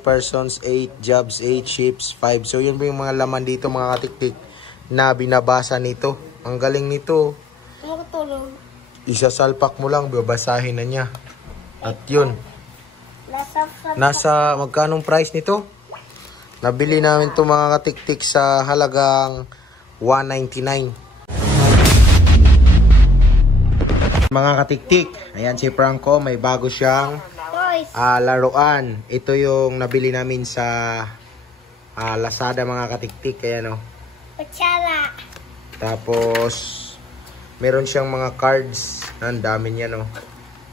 persons, 8 jobs, 8 ships, 5. So yun po yung mga laman dito mga katiktik na binabasa nito. Ang galing nito. Makatulog. Isasalpak mo lang, babasahin na niya. At yun. Nasa magkanong price nito? Nabili namin to mga katiktik sa halagang $199. Mga katiktik, ayan si Franco, may bago siyang laruan. Ito yung nabili namin sa Lazada mga katiktik. Ayan o. Kutsara. Tapos, meron siyang mga cards. Ang dami niya no.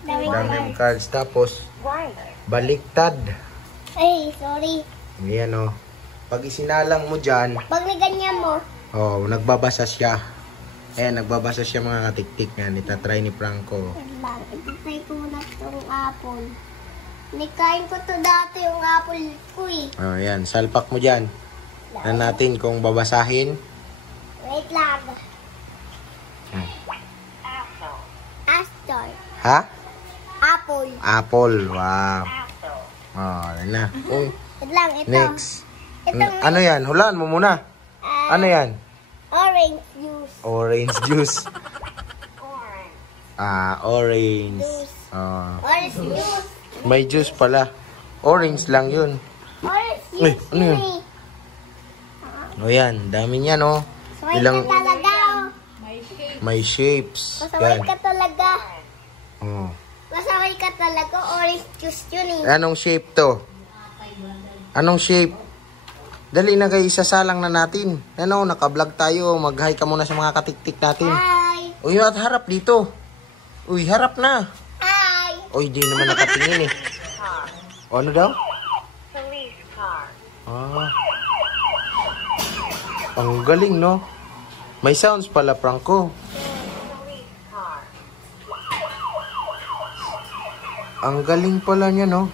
Daming cards. Tapos, baliktad. Ay, sorry. Ayan o. Pag isinalang mo dyan, pag ganyan mo, nagbabasa siya. Ayan, nagbabasa siya mga katiktik. Yan, itatry ni Franco. itatry ko muna itong apple. Nikain ko to dati yung apple ko eh. Ayan, salpak mo dyan. Tignan natin kung babasahin. Wait lang. Astor. Ha? Apple. Apple, wow. Ayan na. Uy, Wait lang, ito. next. Ano yan? Hulaan mo muna. Ano yan? Orange juice. Orange juice. Orange. Orange juice. May juice pala. Orange lang yun. Orange Uy, juice. ano yun? O yan, dami niya no. Masaway Ilang ka talaga. may shapes. Masaway Yan. ka talaga. Oh. Masaway ka talaga. Orange juice yun eh. Anong shape to? Anong shape? Dali na kayo, isasalang na natin. Ano, naka-vlog tayo. Mag-hi ka muna sa mga katiktik natin. Hi. Uy, at harap dito. Uy, harap na. Hi. Uy, di naman nakatingin eh. O, ano daw? Ang galing, no? May sounds pala, Franco. Ang galing pala niya, no?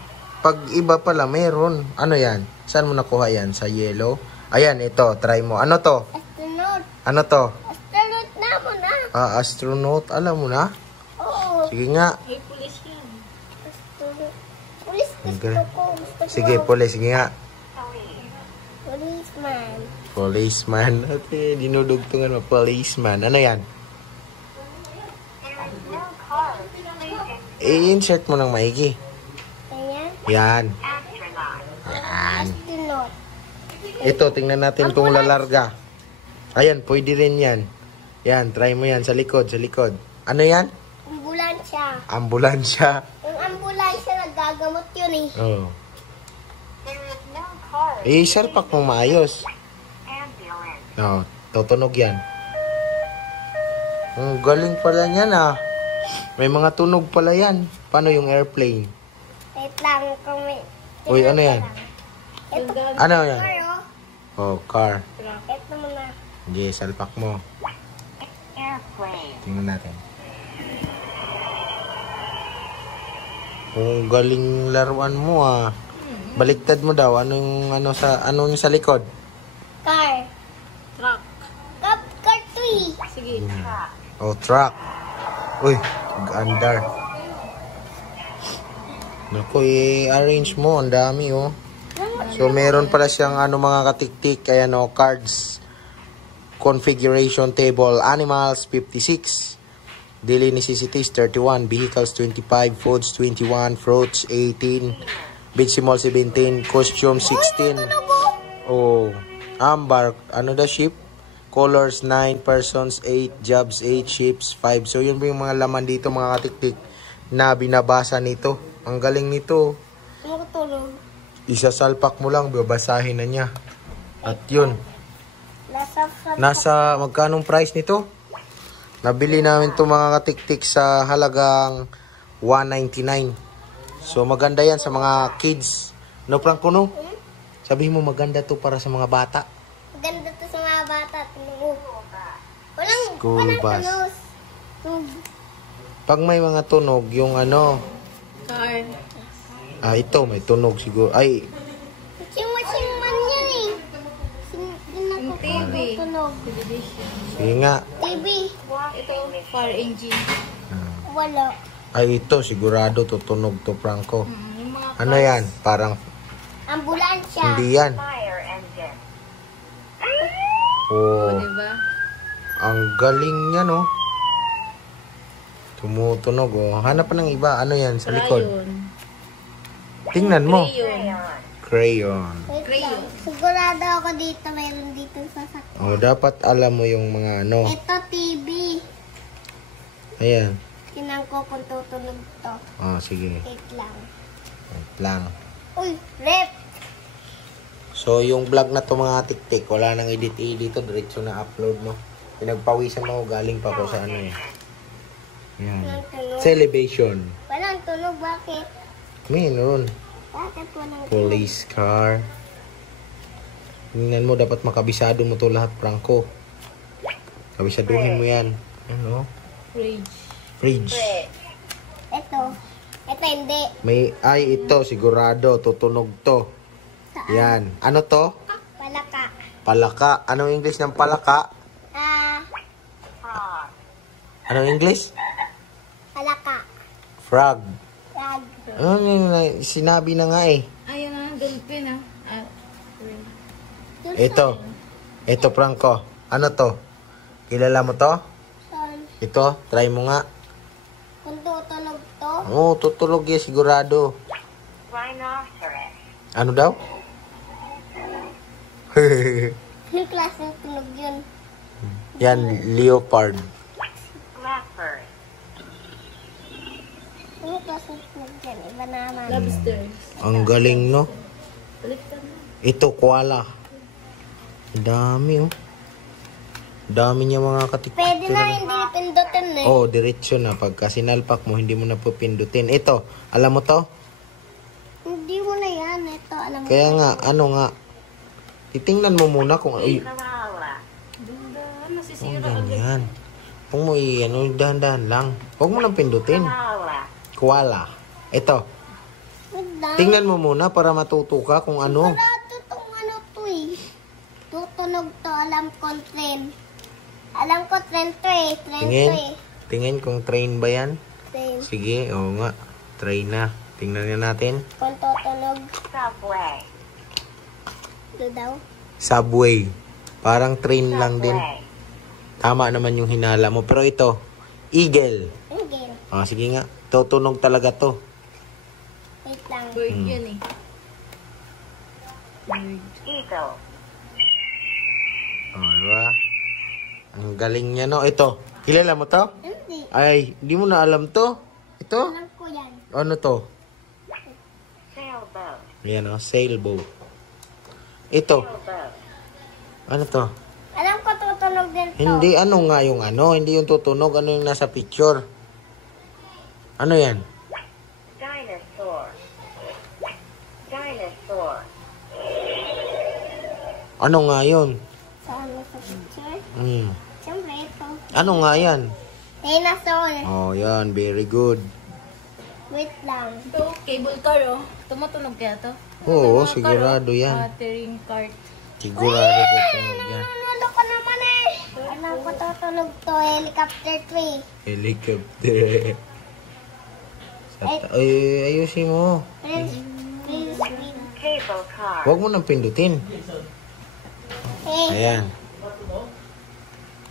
Pag iba pala, meron. Ano yan? Saan mo nakuha yan? Sa yellow? Ayan, ito. Try mo. Ano to? Astronaut. Ano to? Astronaut na mo na. Astronaut. Alam mo na? Oo. Sige nga. Pulis yan. Astronaut. Pulis gusto Okay. ko. Gusto ko. Sige, police. Sige nga. Policeman. Policeman. Okay, dinudugtungan mo. Policeman. Ano yan? I-insert mo ng maigi. Ayan. Yan. Yan. Astronaut. Ito, tingnan natin kung lalarga. Ayan, pwede rin yan. Yan, try mo yan. Sa likod, sa likod. Ano yan? Ambulansya. Ambulansya. Yung ambulansya, nagagamot yun eh. Oh. I-salpak mo maayos. Oh, tutunog yan. Ang galing pala niyan ah. May mga tunog pala yan. Paano yung airplane? Wait lang. Kung may... Uy, ano yan? Ito. Ano yan? Car, oh. Oh, car. Ito muna. Sige, salpak mo. Tingnan natin. Ang galing laruan mo ah. Baliktad mo daw. Anong sa likod? Car. Truck. Car 3. Sige. Oh, truck. Uy, andar. Naku, i-arrange mo. Ang dami oh. So, meron pala siyang mga katiktik. Kaya no, cards. Configuration table. Animals, 56. Daily necessities, 31. Vehicles, 25. Foods, 21. Fruits, 18. Vegetable, 17. Costume, 16. Oh. Amber, ano da ship? Colors, 9. Persons, 8. Jobs, 8. Ships, 5. So, yun po yung mga laman dito, mga katiktik, na binabasa nito. Ang galing nito. Makatulog. Isasalpak mo lang, babasahin na niya. At yun. Nasa magkanong price nito? Nabili namin to mga katiktik sa halagang $199. So, maganda yan sa mga kids. No, Franco, no? Sabihin mo, maganda to para sa mga bata. Maganda to sa mga bata. Walang School bus. tunog. Pag may mga tunog, yung Car. ito, may tunog siguro. Ay, Sing man yan eh. TV. Tunog. sige nga. TV. Ito, car engine. Wala. Ay, ito, sigurado tutunog to, Franco. Yung mga Ano yan? Parang Ambulansya. Hindi yan. Oh, Diba? ang galing niya, no? Tumutunog, oh. Hanap pa ng iba. Ano yan sa likod? Crayon. Tingnan mo. Crayon. Crayon. Wait Crayon. lang. Sigurado ako dito, mayroon dito sasakyan. Oh, dapat alam mo yung mga ano. Ito, TV. Ayan. Tinan ko kung tutunog to. Oh, sige. Wait lang. Wait lang. Uy, rep! So, yung vlog na to mga tiktik, wala nang edit-edit to, diretso na upload, no? Pinagpawisan mo, galing pa ako sa ano eh. Yan. Walang tunog. Sa elevation. Walang tunog, bakit? Meron. Bakit walang tunog? Police car. Tingnan mo, dapat makabisado mo to lahat, Franco. Kabisaduhin mo yan. Ano? Fridge. Fridge. Ito. Ito hindi. Ito, sigurado, tutunog to. Saan? Yan. Ano to? Palaka. Palaka. Anong English ng palaka? Anong English? Palaka. Frog. Rag. Ano yun? Sinabi na nga eh. Ayun na, dolphin ah. Ito. Ito, Franco. Ano to? Kilala mo to? Saan? Ito, try mo nga. Kung tutunog to? Oo, tutulog yan, sigurado. Ano daw? Anong klaseng tunog yun? Yan, leopard. Anong klaseng tunog yan? Iba naman. Lobsters. Ang galing, no? Baliktad na. Ito, koala. Dami, oh. Dami niya mga katiktik. Pwede na hindi pindutin eh. Oh, diretso na. Pagka sinalpak mo, hindi mo na pupindutin. Ito, alam mo to? Hindi mo na yan. Ito, alam mo. Kaya nga, ano nga. Titingnan mo muna kung... Ay, Ganda. oh, Nasisira agad. ganyan. Huwag mo dahan-dahan lang. Huwag mo nang pindutin. Koala. Ito, Wait lang. tingnan mo muna para matuto ka kung ano. Sigurado tong ano to eh. Tutunog to. Alam ko train. Alam ko train to eh. Train to Tingin. eh. Tingin kung train ba yan. Train. Sige, oo nga. Train na. Tingnan na natin. Kung tutunog. Ito daw. Subway. Parang train lang din. Tama naman yung hinala mo. Pero ito, eagle. Hindi. Ah, sige nga. Tutunog talaga to. Wait lang. Bird yun eh. Bird. Oh, diba? Ang galing niya, no? Ito, kilala mo to? Hindi. Ay, hindi mo na alam to? Ito? Alam ko yan. Ano to? Yan, oh, sailboat. Ito. Ano to? Alam ko tutunog din to. Hindi, ano nga yung ano? Hindi yung tutunog. Ano yung nasa picture? Ano yan? Ano nga yun? Saan mo sa picture? Siyempre ito. Ano nga yan? Dinosaur. Oh, yan. Very good. Wait lang. Ito, cable car oh. Tumutunog kaya to? Oo, Ito, mga sigurado car, oh. yan. Watering cart. Sigurado tutunog yan. Ano ko naman eh. Alam ko tutunog to. Helicopter 3. Helicopter. Ay, ayusin mo. Please, please, please. Huwag mo nang pindutin. Hey. Ayan.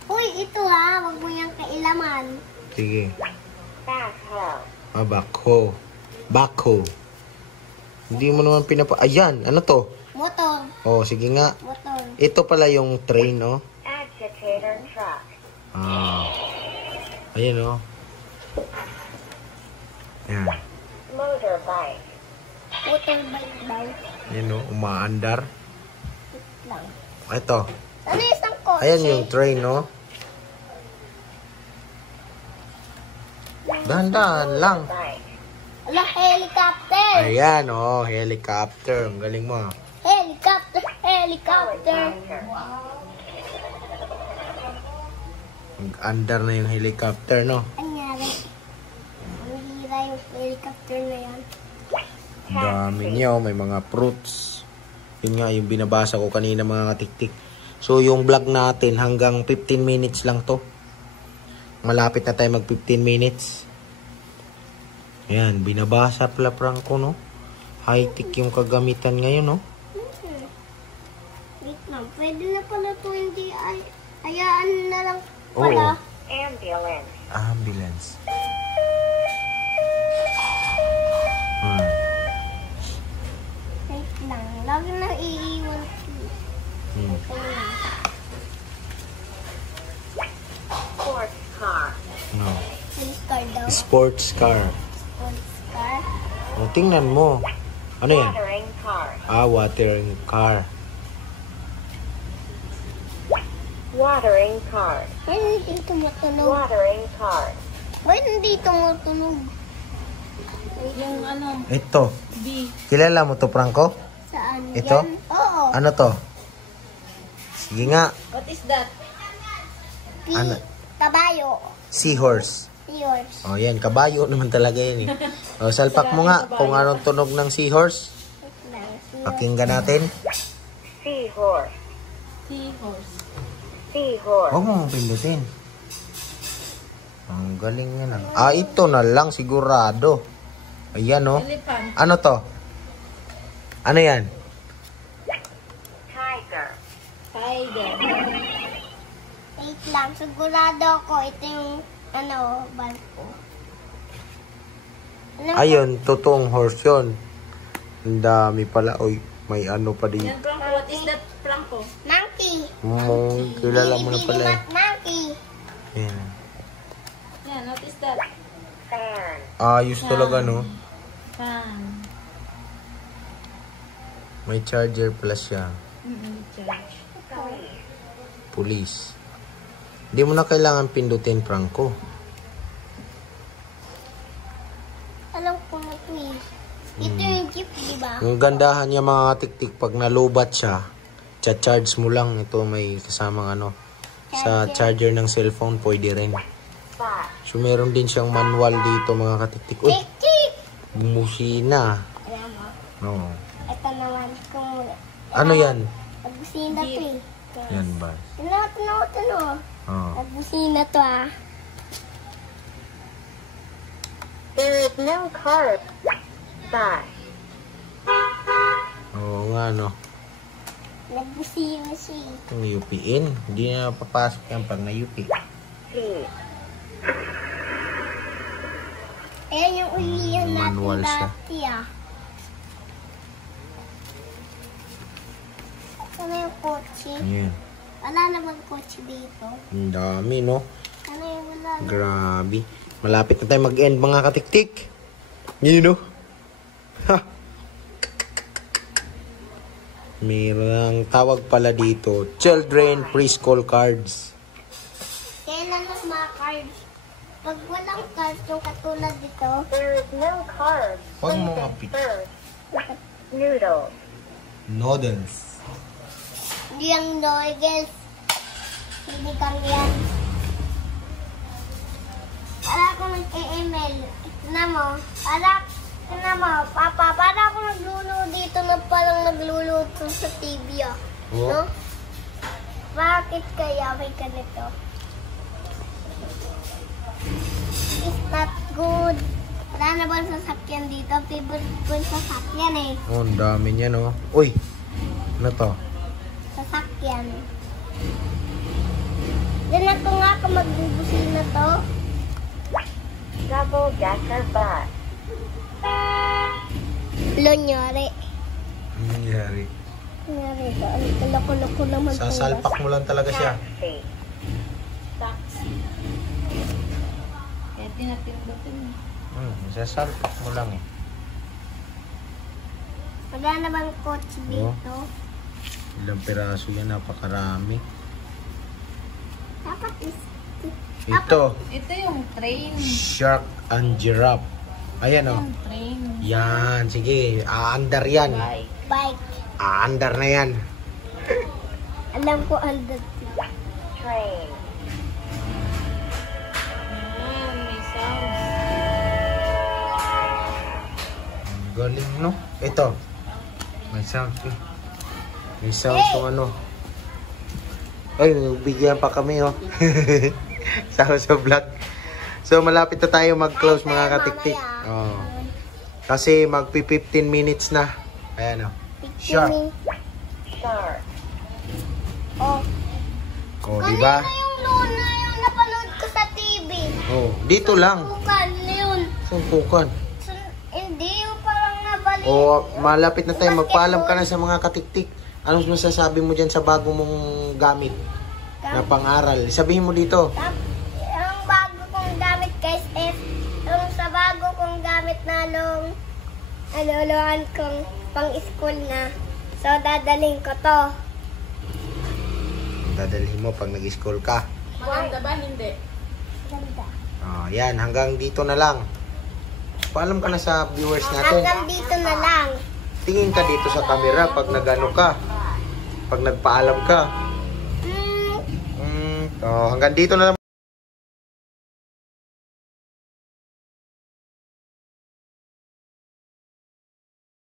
Uy, ito ha. Huwag mo yung kailaman. Sige. Backhoe. Backhoe. Hindi mo naman Ayan, ano to? Motor. Oh, sige nga. Motor. Ito pala yung train, no? Ah. Ayan, no? Ayan. Motorbike daw. Ayan, no? Umaandar. Wait lang. Ito. Ano yung isang kotse? Ayan yung train, no? Dahan-dahan lang. Ala, helicopter. Ayan, oh. Helicopter. Ang galing mo, ah. Helicopter. Helicopter. Andar na yung helicopter, no? Anyari. Ang hira yung helicopter na yan. Ang dami niya, oh. May mga fruits. Yun nga, yung binabasa ko kanina mga katiktik. So, yung vlog natin hanggang 15 minutes lang to. Malapit na tayo mag 15 minutes. Ayan, binabasa pala Franco, no? High-tech yung kagamitan ngayon, no? Wait lang, pwede na pala to, hindi ay... Hayaan na lang Oo. pala. Ambulance. Hmm. Wait lang, lagi na iiwan ko. Hmm. Ito na. No. Police car daw. Sports car. Police car. O, tingnan mo. Ano yan? Watering car. Watering card. Yan, hindi tumutunog. Watering card. Ba't hindi tumutunog? Yung ano, Ito. B. Kilala mo to, Franco? Saan Ito? yan? Oo. Ano to? Sige nga. What is that? P. Ano? Kabayo. Seahorse. Yours. O, yan. Kabayo naman talaga yan, eh. O, salpak mo nga kung anong tunog ng seahorse. Wait lang. Pakinggan natin. Seahorse. Seahorse. Seahorse. Huwag mo pindutin. Ang galing yan. Ito na lang sigurado. Ayan, o. Elephant. Ano to? Ano yan? Tiger. Tiger. Wait lang. Sigurado ako. Ito yung, barko. Ano? Ayun, totoong horse yun. Ang dami pala. Uy, may ano pa dito. Yan, Franco. What is that, Franco? Monkey. Kilala mo na pala. Eh. Monkey. Ayan. Yan, what is that? Fan. Ayos talaga, no? Fan. May charger pala siya. Charge. Police. Hindi mo na kailangan pindutin, Franco. Alam ko na ito eh. Ito yung jeep, di ba? Yung gandahan niya mga tiktik, pag nalubat siya, cha-charge mo lang. Ito may kasamang ano. Sa charger ng cellphone, pwede rin. So, meron din siyang manual dito, mga katiktik. Uy, Tik-tik! bumusina. Alam mo? No. Ito naman. Kung Ano yan? nagbusina to eh. Yan ba? Tino. Oh. Nagbusina to ah. There is no card. Bye. Oo nga, no. Nagbusina siya eh. Itong UP-in. Hindi na papasok yan pag na-UP. P. Ayan yung ulihan natin Manual siya. dati ah. Ano yung kotse? Ayan. Wala naman kotse dito. Ang dami, no? Ano yung wala? Grabe. Malapit na tayo mag-end, mga katiktik. You know? Ha! Mayroong tawag pala dito. Children preschool cards. Kailan ang mga cards? Pag walang cards yung katulad dito, There is no card. Huwag mo Listen mapit. first. Noodle. Noodles. hindi yung noodles. Hindi kang yan. Para ako nag-email. Tignan mo. Tignan mo, Papa. Para ako nagluluto dito na parang nagluluto sa TV ah. Oh. No? Bakit kaya may ganito? It's not good. Wala na ba sasakyan dito? Favorite ko yung sasakyan eh. Oh, ang dami niya, no? Uy! Ano to? Sasakyan. Diyan ako nga kung magbubusin na to. Double-decker bus. Lonyari. Ano nangyari? Lonyari ba? Ang lako-lako naman. Sasalpak mo lang talaga siya. Taxi. Taxi. Kaya tinapindutin mo. Sasalpak mo lang, eh. Wala naman kotse dito. Ilang piraso yan, napakarami. Dapat is... Ito, Ito yung train. shark and giraffe. Ayan, oh. Yung train. Yan, sige. Aandar yan. Bike. Bike. Aandar na yan. Alam ko andad. Train. Ayan, may sounds. Galing, no? Ito. May sound, eh. May sound kung ano. Ay, bigyan pa kami, oh. sa vlog. So, malapit na tayo mag-close, mga katiktik. Oh. Kasi magpi 15 minutes na. Ayan o. Sharp. Sharp. Oh. O, di ba? Kanina yung Luna yung napanood ko sa TV. Oh, dito lang. Bukan yun. Sumpukan. Hindi yung parang nabalik. O, malapit na tayo. Magpaalam ka na sa mga katiktik. Ano masasabi mo dyan sa bago mong gamit na pang-aral? Sabihin mo dito. Ang bago kong gamit guys is yung sa bago kong gamit na aluluhan kong pang-school na. So, dadaling ko to. Dadalhin mo pag nag-school ka. Maganda ba? Hindi. Ganda. Oh, yan. Hanggang dito na lang. Paalam ka na sa viewers natin. Hanggang dito na lang. Tingin ka dito sa camera pag nag-ano ka. Pag nagpaalam ka. Mm. Hanggang dito na lang.